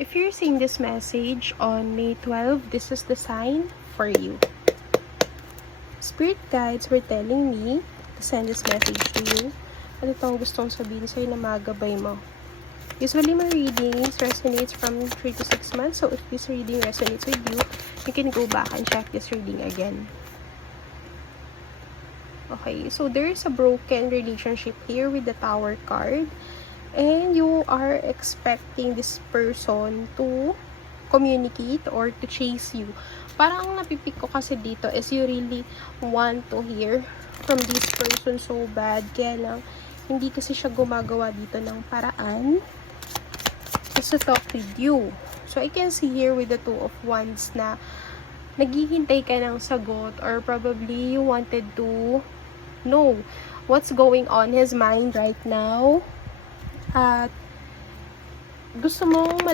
If you're seeing this message on May 12, this is the sign for you. Spirit guides were telling me to send this message to you. Ano itong gustong sabihin sa'yo na magabay mo? Usually, my readings resonates from 3 to 6 months. So, if this reading resonates with you, you can go back and check this reading again. Okay, so there is a broken relationship here with the Tower card. And you are expecting this person to communicate or to chase you. Parang napipik ko kasi dito is you really want to hear from this person so bad. Kaya lang, hindi kasi siya gumagawa dito ng paraan just to talk with you. So, I can see here with the Two of Wands na naghihintay ka ng sagot or probably you wanted to know what's going on his mind right now. At gusto mong